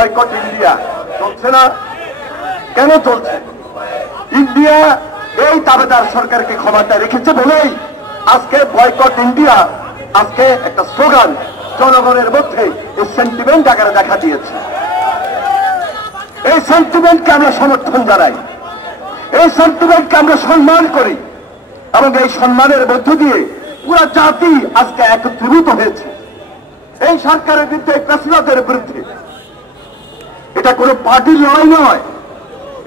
Boycott India চলছে না? কেন চলছে? ইন্ডিয়া এই দাবেদার সরকারকে ক্ষমতায় রেখেছে বলেই আজকে বয়কট ইন্ডিয়া আজকে একটা স্লোগান জনগণের মধ্যে এই সেন্টিমেন্ট আকারে দেখা দিয়েছে। এই সেন্টিমেন্টকে আমরা সমর্থন জানাই, এই সেন্টিমেন্টকে আমরা সম্মান করি এবং এই সম্মানের মধ্য দিয়ে পুরো জাতি আজকে একত্রীভূত হয়েছে এই সরকারের বিরুদ্ধে, এই ফ্যাসিবাদের বিরুদ্ধে। এটা কোনো পার্টির লড়াই নয়,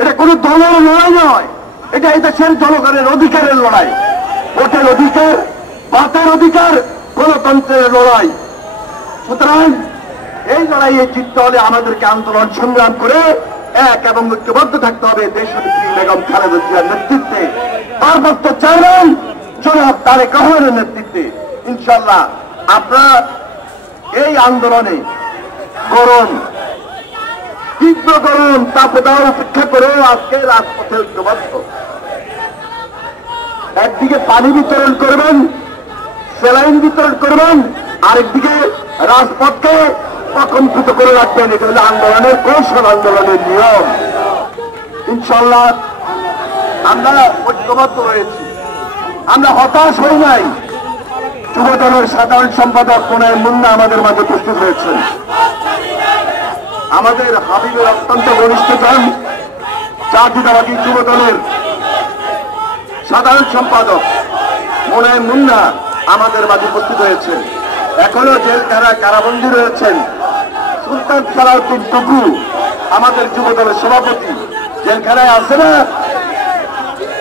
এটা কোনো দলের লড়াই নয়, এটা এই দেশের জনগণের অধিকারের লড়াই, ভোটের অধিকার, বাতের অধিকার, গণতন্ত্রের লড়াই। সুতরাং এই লড়াইয়ে জিততে হলে আমাদেরকে আন্দোলন সংগ্রাম করে এক এবং ঐক্যবদ্ধ থাকতে হবে দেশনেত্রী বেগম খালেদা জিয়ার নেতৃত্বে, পার্বত্য চেয়ারম্যান জনাব তারেক রহমানের নেতৃত্বে। ইনশাআল্লাহ আপনারা এই আন্দোলনে গরম, তীব্র গরম তাপদাহ উপেক্ষা করে আজকে রাজপথে ঐক্যবদ্ধ। একদিকে পানি বিতরণ করবেন, স্যালাইন বিতরণ করবেন, আরেকদিকে রাজপথকে প্রকম্পিত করে রাখবেন। এটা হল আন্দোলনের কৌশল, আন্দোলনের নিয়ম। ইনশাআল্লাহ আমরা ঐক্যবদ্ধ রয়েছি, আমরা হতাশ হই নাই। যুবদলের সাধারণ সম্পাদক প্রণয় মুন্না আমাদের মাঝে উপস্থিত হয়েছেন। আমাদের হাবিবের অত্যন্ত ঘনিষ্ঠজন জাতীয়তাবাদী যুবদলের সাধারণ সম্পাদক প্রণয় মুন্না আমাদের মাঝে উপস্থিত হয়েছেন। এখনো জেলখানায় কারাবন্দী রয়েছেন সুলতান সালাউদ্দিন টুকু, আমাদের যুবদলের সভাপতি, জেলখানায় আছে না?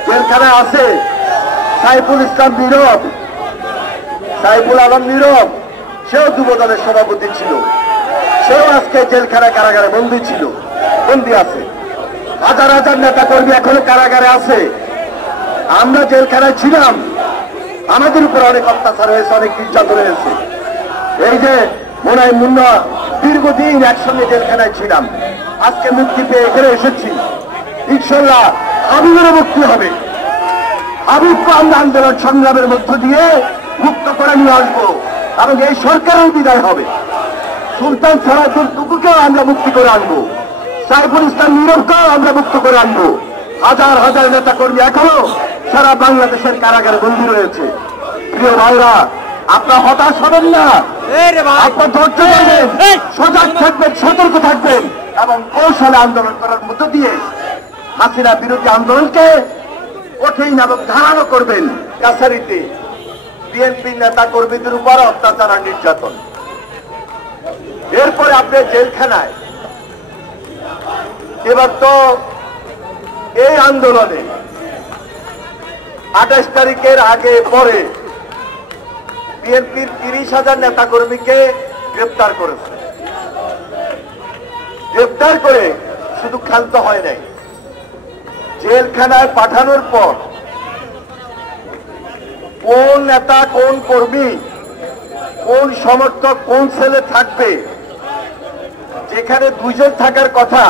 জেলখানায় আছে। সাইফুল ইসলাম নীরব, সাইফুল আলম নীরব, সেও যুবদলের সভাপতি ছিল, সেও আজকে জেলখানায় কারাগারে বন্দী ছিল, বন্দী আছে। হাজার হাজার নেতা কর্মী এখনো কারাগারে আছে। আমরা জেলখানায় ছিলাম, আমাদের উপর অনেক অত্যাচার হয়েছে, অনেক নির্যাতন হয়েছে। এই যে মোনাই মুন্না দীর্ঘদিন একসঙ্গে জেলখানায় ছিলাম, আজকে মুক্তি পেয়ে এখানে এসেছি। ইনশাআল্লাহ হাবিবেরও মুক্তি হবে। হাবিবকে আমরা আন্দোলন সংগ্রামের মধ্য দিয়ে মুক্ত করে নিয়ে আসবো এবং এই সরকারের বিদায় হবে। সুলতান সালাউদ্দিন টুকুকেও আমরা মুক্তি করে আনবো, সাইফুল ইসলাম নীরবকেও আমরা মুক্ত করে আনবো। হাজার হাজার নেতা কর্মী এখনো সারা বাংলাদেশের কারাগারে বন্দী রয়েছে। প্রিয় ভাইরা, আপনারা হতাশ হবেন না, আপনার ধৈর্য ধরবেন, সজাগ থাকবেন, সতর্ক থাকবেন এবং কৌশলে আন্দোলন করার মধ্য দিয়ে হাসিনা বিরোধী আন্দোলনকে কঠিন এবং ধারালো করবেন। কাছারিতে বিএনপি নেতা কর্মীদের উপর অত্যাচার আর নির্যাতন, এরপরে আপনি জেলখানায়। এবার তো এই আন্দোলনে 28 তারিখের আগে পরে বিএনপির 30,000 নেতা কর্মীকে গ্রেপ্তার করেছে। গ্রেপ্তার করে শুধু ক্ষান্ত হয় নাই, জেলখানায় পাঠানোর পর কোন নেতা, কোন কর্মী, কোন সমর্থক, কোন ছেলে থাকবে, যেখানে 2 জন থাকার কথা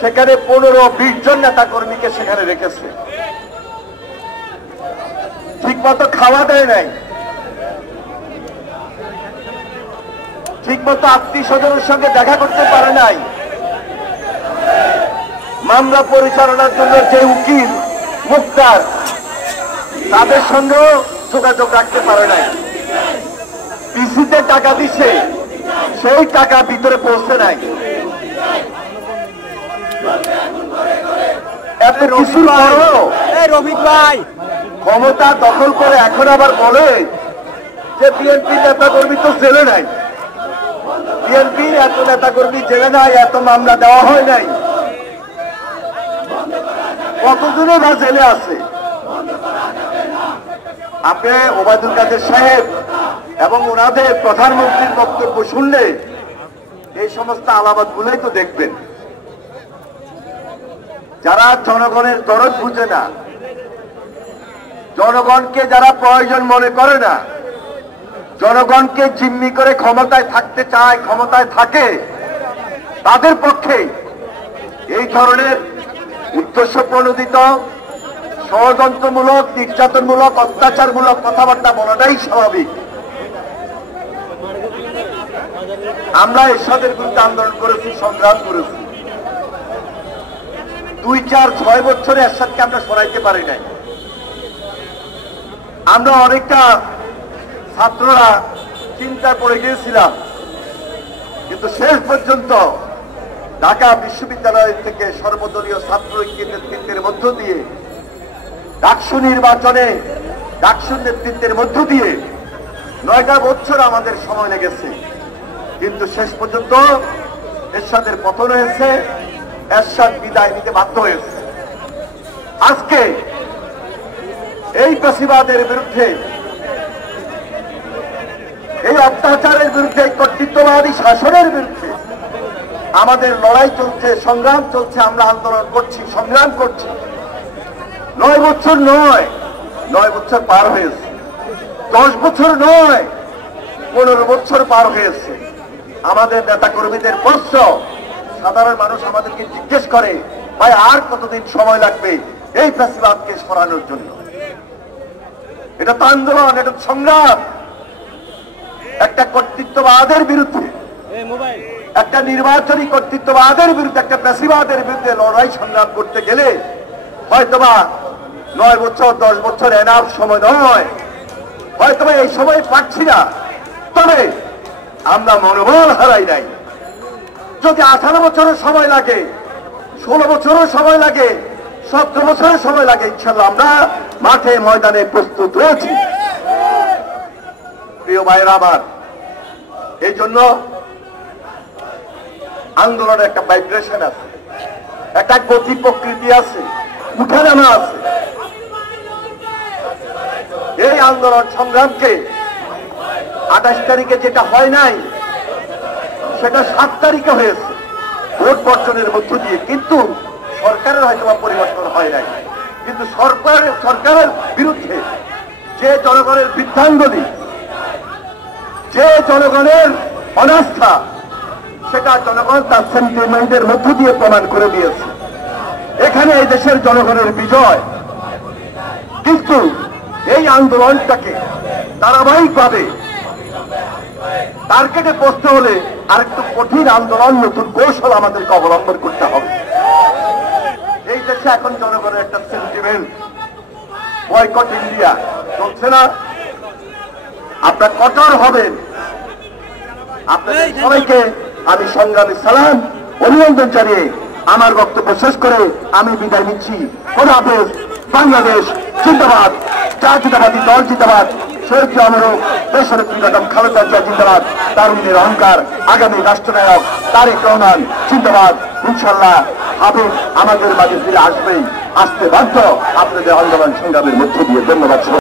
সেখানে 15-20 জন নেতা কর্মীকে সেখানে রেখেছে। ঠিক মতো খাওয়া দেয় নাই, ঠিক মতো আত্মীয় স্বজনের সঙ্গে দেখা করতে পারে নাই, মামলা পরিচালনার জন্য যে উকিল মুক্তার তাদের সঙ্গেও যোগাযোগ রাখতে পারে নাই। পিসিতে টাকা দিছে, সেই টাকা ভিতরে পৌঁছে নাই। এত কিছুর পরও রফিক ভাই ক্ষমতা দখল করে এখন আবার বলে যে বিএনপি নেতা কর্মী তো জেলে নাই, বিএনপির এত নেতা কর্মী জেলে নাই, এত মামলা দেওয়া হয় নাই। কতজনে বা জেলে আছে? আপনি ওবায়দুল কাদের সাহেব এবং ওনাদের প্রধানমন্ত্রীর বক্তব্য শুনলে এই সমস্ত আলামত গুলোই তো দেখবেন। যারা জনগণের দরদ বুঝে না, জনগণকে যারা প্রয়োজন মনে করে না, জনগণকে জিম্মি করে ক্ষমতায় থাকতে চায়, ক্ষমতায় থাকে, তাদের পক্ষে এই ধরনের উদ্দেশ্য প্রণোদিত ষড়যন্ত্রমূলক, নির্যাতনমূলক, অত্যাচারমূলক কথাবার্তা বলাটাই স্বাভাবিক। আমরা এরশাদের বিরুদ্ধে আন্দোলন করেছি, সংগ্রাম করেছি। 2, 4, 6 বছরে এরশাদকে আমরা সরাইতে পারি নাই। আমরা অনেকটা ছাত্ররা চিন্তায় পড়ে গিয়েছিলাম, কিন্তু শেষ পর্যন্ত ঢাকা বিশ্ববিদ্যালয় থেকে সর্বদলীয় ছাত্র ঐক্যের নেতৃত্বের মধ্য দিয়ে ডাকসু নির্বাচনে ডাকসুর নেতৃত্বের মধ্য দিয়ে 9টা বছর আমাদের সময় লেগেছে, কিন্তু শেষ পর্যন্ত এরশাদের পতন হয়েছে, এরশাদ বিদায় নিতে বাধ্য হয়েছে। আজকে এই ফ্যাসিবাদের বিরুদ্ধে, এই অত্যাচারের বিরুদ্ধে, এই কর্তৃত্ববাদী শাসনের বিরুদ্ধে আমাদের লড়াই চলছে, সংগ্রাম চলছে। আমরা আন্দোলন করছি, সংগ্রাম করছি। 9 বছর নয়, 9 বছর পার হয়েছে। 10 বছর নয়, 15 বছর পার হয়েছে। আমাদের নেতা কর্মীদের প্রশ্ন, সাধারণ মানুষ আমাদেরকে জিজ্ঞেস করে, ভাই আর কতদিন সময় লাগবে এই ফ্যাসিবাদকে সরানোর জন্য? এটা তো আন্দোলন, এটা সংগ্রাম। একটা কর্তৃত্ববাদের বিরুদ্ধে, একটা নির্বাচনী কর্তৃত্ববাদের বিরুদ্ধে, একটা ফ্যাসিবাদের বিরুদ্ধে লড়াই সংগ্রাম করতে গেলে হয়তোবা 9 বছর 10 বছর এনাফ সময় নয়, হয়তোবা এই সময় পাচ্ছি না। তবে আমরা মনোবল হারাই নাই। যদি 18 বছরের সময় লাগে, 16 বছরের সময় লাগে, 17 বছরের সময় লাগে, ইনশাআল্লাহ আমরা মাঠে ময়দানে প্রস্তুত রয়েছি। প্রিয় ভাইরা আমার, এই জন্য আন্দোলনের একটা ভাইব্রেশন আছে, একটা গতি প্রকৃতি আছে, উঠানামা আছে। এই আন্দোলন সংগ্রামকে 28 তারিখে যেটা হয় নাই, সেটা 7 তারিখে হয়েছে ভোট বর্জনের মধ্য দিয়ে। কিন্তু সরকারের হয়তো পরিবর্তন হয় নাই, কিন্তু সরকারের বিরুদ্ধে যে জনগণের বৃদ্ধাঙ্গুলি, যে জনগণের অনাস্থা, সেটা জনগণ তার সেন্টিমেন্টের মধ্য দিয়ে প্রমাণ করে দিয়েছে। এখানে এই দেশের জনগণের বিজয়। কিন্তু এই আন্দোলনটাকে ধারাবাহিকভাবে টার্গেটে পৌঁছতে হলে আরেকটু কঠিন আন্দোলন, নতুন কৌশল আমাদেরকে অবলম্বন করতে হবে। এই দেশে এখন জনগণের একটা সেন্টিমেন্ট, বয়কট ইন্ডিয়া চলছে না? আপনারা কঠোর হবেন। আপনাদের সবাইকে আমি সংগ্রামী সালাম, অভিনন্দন জানিয়ে আমার বক্তব্য শেষ করে আমি বিদায় নিচ্ছি। খোদা হাফেজ। বাংলাদেশ জিন্দাবাদ, জাতীয়তাবাদী দল জিন্দাবাদ, শহীদ আমরক দেশনেত্রী বেগম খালেদা জিয়া জিন্দাবাদ, তারুণ্যের অহংকার আগামী রাষ্ট্রনায়ক তারেক রহমান জিন্দাবাদ। ইনশাআল্লাহ হাফেজ আমাদের মাঝে ফিরে আসবেই, আসতে বাধ্য আপনাদের আন্দোলন সংগ্রামের মধ্য দিয়ে। ধন্যবাদ।